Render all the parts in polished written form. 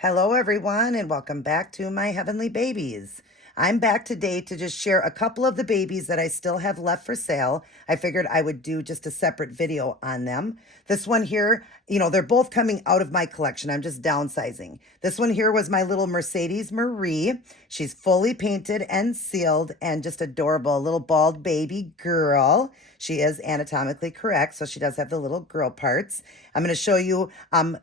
Hello, everyone, and welcome back to my heavenly babies. I'm back today to just share a couple of the babies that I still have left for sale. I figured I would do just a separate video on them. This one here, they're both coming out of my collection. I'm just downsizing. This one here was my little Mercedes Marie. She's fully painted and sealed and just adorable, a little bald baby girl. She is anatomically correct, so she does have the little girl parts. I'm going to show you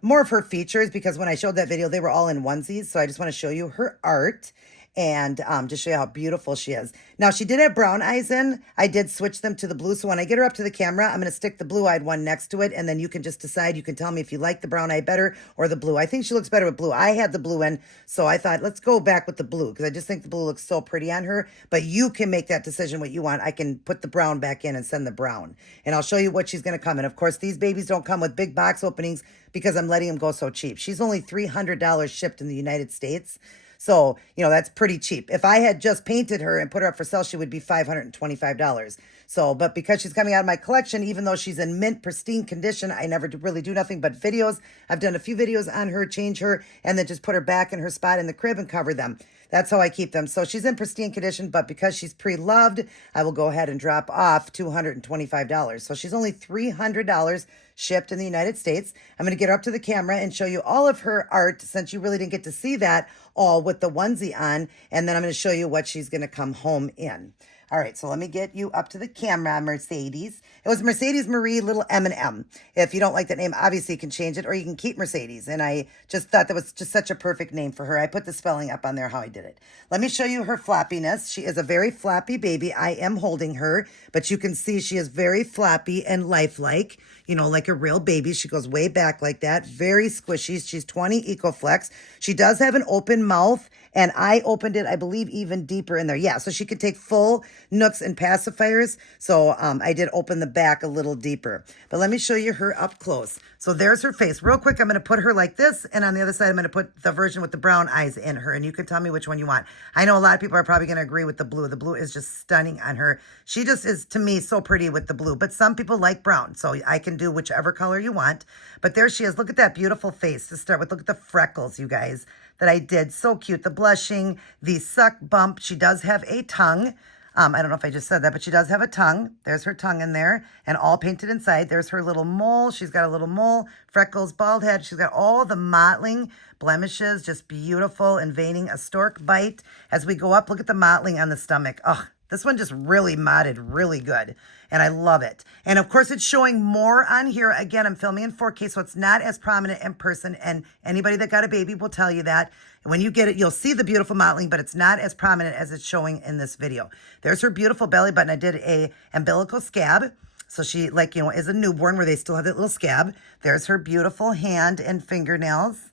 more of her features because when I showed that video, they were all in onesies. So I just want to show you her art and just show you how beautiful she is. Now, she did have brown eyes in. I did switch them to the blue. So when I get her up to the camera, I'm going to stick the blue-eyed one next to it. And then you can just decide. You can tell me if you like the brown eye better or the blue. I think she looks better with blue. I had the blue in, so I thought, let's go back with the blue because I just think the blue looks so pretty on her. But you can make that decision what you want. I can put the brown back in and send the brown. And I'll show you what she's going to come in. Of course, these babies don't come with big box openings because I'm letting them go so cheap. She's only $300 shipped in the United States. So, that's pretty cheap. If I had just painted her and put her up for sale, she would be $525. So, but because she's coming out of my collection, even though she's in mint, pristine condition, I never really do nothing but videos. I've done a few videos on her, change her, and then just put her back in her spot in the crib and cover them. That's how I keep them. So she's in pristine condition, but because she's pre-loved, I will go ahead and drop off $225. So she's only $300 shipped in the United States. I'm going to get her up to the camera and show you all of her art since you really didn't get to see that all with the onesie on. And then I'm going to show you what she's going to come home in. All right, so let me get you up to the camera, Mercedes. It was Mercedes Marie little M&M. If you don't like that name, obviously you can change it or you can keep Mercedes. And I just thought that was just such a perfect name for her. I put the spelling up on there how I did it. Let me show you her floppiness. She is a very floppy baby. I am holding her, but you can see she is very floppy and lifelike. Like a real baby. She goes way back like that. Very squishy. She's 20 EcoFlex. She does have an open mouth, and I opened it, I believe, even deeper in there. Yeah, so she could take full nooks and pacifiers. So I did open the back a little deeper. But let me show you her up close. So there's her face. Real quick, I'm going to put her like this, and on the other side, I'm going to put the version with the brown eyes in her, and you can tell me which one you want. I know a lot of people are probably going to agree with the blue. The blue is just stunning on her. She just is, to me, so pretty with the blue, but some people like brown, so I can do whichever color you want. But there she is. Look at that beautiful face to start with. Look at the freckles, you guys, that I did. So cute. The blushing, the suck bump. She does have a tongue. I don't know if I just said that, but she does have a tongue. There's her tongue in there and all painted inside. There's her little mole. She's got a little mole, freckles, bald head. She's got all the mottling blemishes, just beautiful and veining, a stork bite. As we go up, look at the mottling on the stomach. Oh, this one just really modded really good, and I love it. And of course, it's showing more on here. Again, I'm filming in 4K, so it's not as prominent in person, and anybody that got a baby will tell you that. When you get it, you'll see the beautiful mottling, but it's not as prominent as it's showing in this video. There's her beautiful belly button. I did a umbilical scab. So she, is a newborn where they still have that little scab. There's her beautiful hand and fingernails.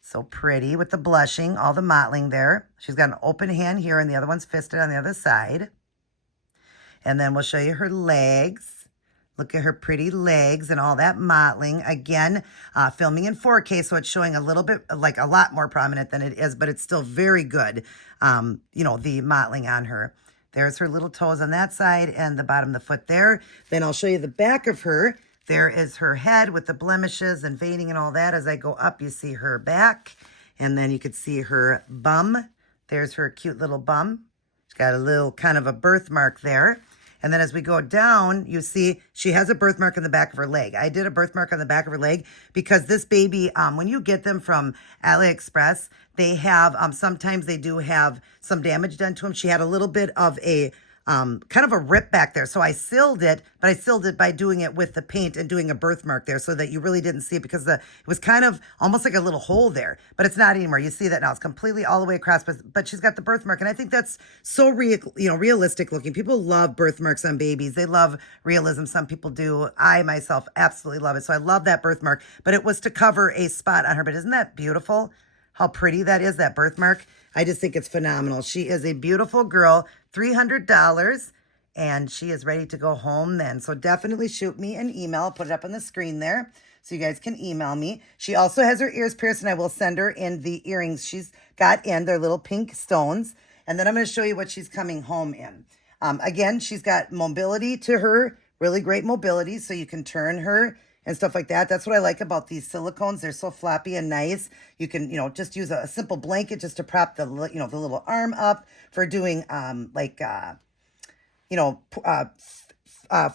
So pretty with the blushing, all the mottling there. She's got an open hand here, and the other one's fisted on the other side. And then we'll show you her legs. Look at her pretty legs and all that mottling. Again, filming in 4K, so it's showing a little bit, like a lot more prominent than it is, but it's still very good, the mottling on her. There's her little toes on that side and the bottom of the foot there. Then I'll show you the back of her. There is her head with the blemishes and veining and all that. As I go up, you see her back. And then you could see her bum. There's her cute little bum. She's got a little kind of a birthmark there. And then as we go down, you see she has a birthmark on the back of her leg. I did a birthmark on the back of her leg because this baby, when you get them from AliExpress, they have, sometimes they do have some damage done to them. She had a little bit of a kind of a rip back there. So I sealed it, but I sealed it by doing it with the paint and doing a birthmark there so that you really didn't see it because it was kind of almost like a little hole there, but it's not anymore. You see that now. It's completely all the way across, but she's got the birthmark. And I think that's so realistic looking. People love birthmarks on babies. They love realism. Some people do. I myself absolutely love it. So I love that birthmark, but it was to cover a spot on her. But isn't that beautiful? How pretty that is, that birthmark. I just think it's phenomenal. She is a beautiful girl, $300, and she is ready to go home then. So definitely shoot me an email. I'll put it up on the screen there so you guys can email me. She also has her ears pierced, and I will send her in the earrings she's got in. They're little pink stones. And then I'm going to show you what she's coming home in. Again, she's got mobility to her, really great mobility, so you can turn her and stuff like that. That's what I like about these silicones. They're so floppy and nice. You can, just use a simple blanket just to prop the, the little arm up for doing, you know, I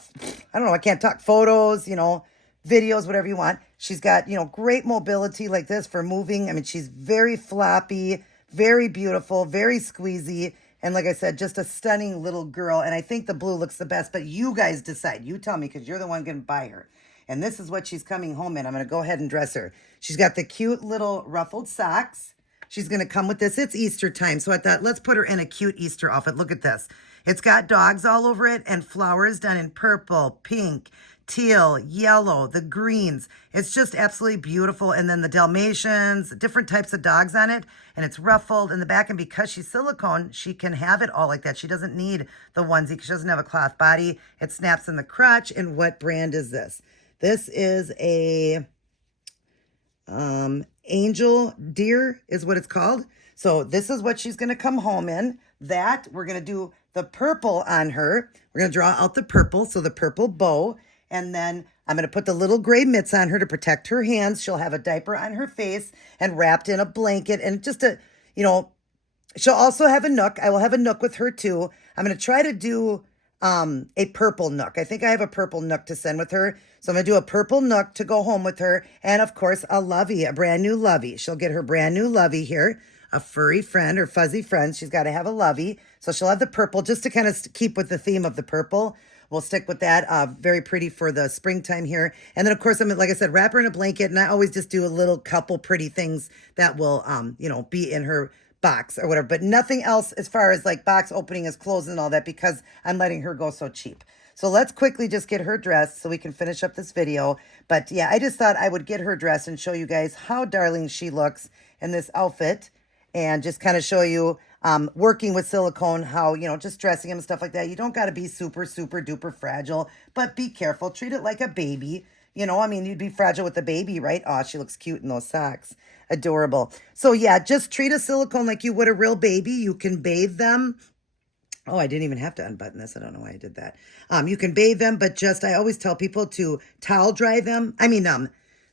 don't know, I can't talk, photos, videos, whatever you want. She's got, great mobility like this for moving. I mean, she's very floppy, very beautiful, very squeezy. And like I said, just a stunning little girl. And I think the blue looks the best, but you guys decide. You tell me, because you're the one going to buy her. And this is what she's coming home in. I'm going to go ahead and dress her. She's got the cute little ruffled socks. She's going to come with this. It's Easter time, so I thought, let's put her in a cute Easter outfit. Look at this. It's got dogs all over it and flowers done in purple, pink, teal, yellow, the greens. It's just absolutely beautiful. And then the Dalmatians, different types of dogs on it. And it's ruffled in the back. And because she's silicone, she can have it all like that. She doesn't need the onesie because she doesn't have a cloth body. It snaps in the crotch. And what brand is this? This is a Angel Deer is what it's called. So this is what she's going to come home in. That we're going to do the purple on her. We're going to draw out the purple. So the purple bow. And then I'm going to put the little gray mitts on her to protect her hands. She'll have a diaper on her face and wrapped in a blanket. And just she'll also have a nook. I will have a nook with her too. I'm going to try to do a purple nook. I think I have a purple nook to send with her. So I'm going to do a purple nook to go home with her. And of course, a lovey, a brand new lovey. She'll get her brand new lovey here. A furry friend or fuzzy friend. She's got to have a lovey. So she'll have the purple just to kind of keep with the theme of the purple. We'll stick with that. Very pretty for the springtime here. And then, of course, like I said, wrap her in a blanket. And I always just do a little couple pretty things that will, be in her box or whatever. But nothing else as far as like box opening is closed and all that because I'm letting her go so cheap. So let's quickly just get her dressed so we can finish up this video. But yeah, I just thought I would get her dressed and show you guys how darling she looks in this outfit. And just kind of show you working with silicone, how, just dressing them and stuff like that. You don't got to be super, super duper fragile, but be careful. Treat it like a baby. You'd be fragile with a baby, right? Oh, she looks cute in those socks. Adorable. So yeah, just treat a silicone like you would a real baby. You can bathe them. Oh, I didn't even have to unbutton this. I don't know why I did that. You can bathe them, but I always tell people to towel dry them.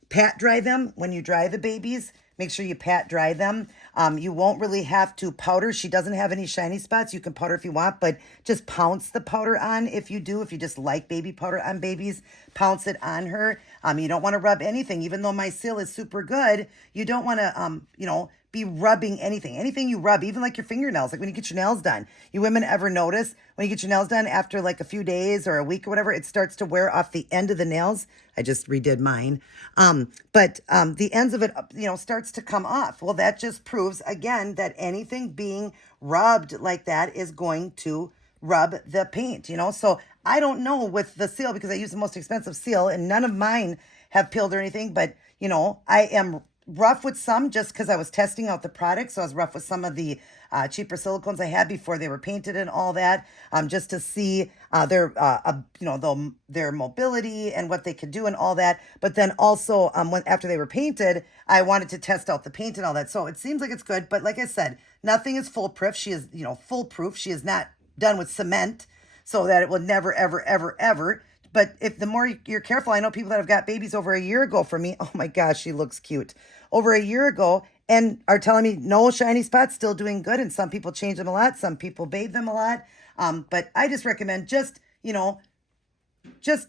Pat dry them when you dry the babies. Make sure you pat dry them. You won't really have to powder. She doesn't have any shiny spots. You can powder if you want, but just pounce the powder on if you do. If you just like baby powder on babies, pounce it on her. You don't want to rub anything. Even though my seal is super good, you don't want to, be rubbing anything. Anything you rub, even like your fingernails, like when you get your nails done. You women ever notice when you get your nails done after like a few days or a week or whatever, it starts to wear off the end of the nails. I just redid mine. But the ends of it, starts to come off. Well, that just proves again that anything being rubbed like that is going to rub the paint, So I don't know with the seal because I use the most expensive seal and none of mine have peeled or anything, but I am rough with some just because I was testing out the product. So I was rough with some of the cheaper silicones I had before they were painted and all that, just to see their mobility and what they could do and all that. But then also after they were painted, I wanted to test out the paint and all that. So it seems like it's good. But like I said, nothing is foolproof. She is, foolproof. She is not done with cement so that it will never, ever, ever, ever. But if the more you're careful, I know people that have got babies over a year ago for me. Oh my gosh, she looks cute. Over a year ago and are telling me no shiny spots, still doing good. And some people change them a lot. Some people bathe them a lot. But I just recommend just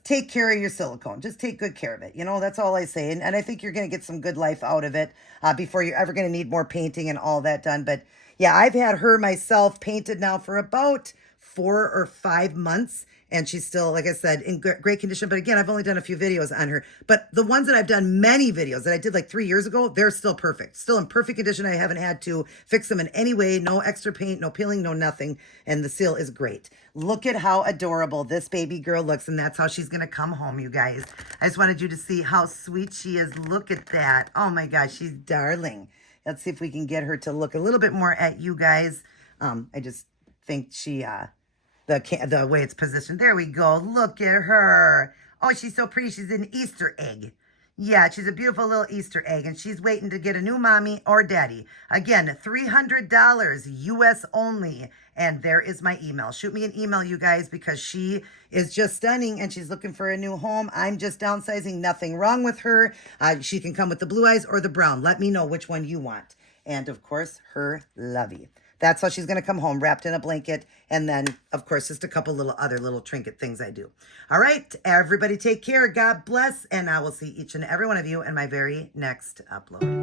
take care of your silicone. Just take good care of it. That's all I say. And I think you're going to get some good life out of it before you're ever going to need more painting and all that done. But yeah, I've had her myself painted now for about 4 or 5 months. And she's still, like I said, in great condition. But again, I've only done a few videos on her. But the ones that I've done many videos that I did like 3 years ago, they're still perfect. Still in perfect condition. I haven't had to fix them in any way. No extra paint, no peeling, no nothing. And the seal is great. Look at how adorable this baby girl looks. And that's how she's going to come home, you guys. I just wanted you to see how sweet she is. Look at that. Oh my gosh, she's darling. Let's see if we can get her to look a little bit more at you guys. I just think she... the way it's positioned. There we go. Look at her. Oh, she's so pretty. She's an Easter egg. Yeah, she's a beautiful little Easter egg, and she's waiting to get a new mommy or daddy. Again, $300 US only. And there is my email. Shoot me an email, you guys, because she is just stunning and she's looking for a new home. I'm just downsizing. Nothing wrong with her. She can come with the blue eyes or the brown. Let me know which one you want. And, of course, her lovey. That's how she's going to come home, wrapped in a blanket. And then, of course, just a couple little other little trinket things I do. All right, everybody take care. God bless. And I will see each and every one of you in my very next upload.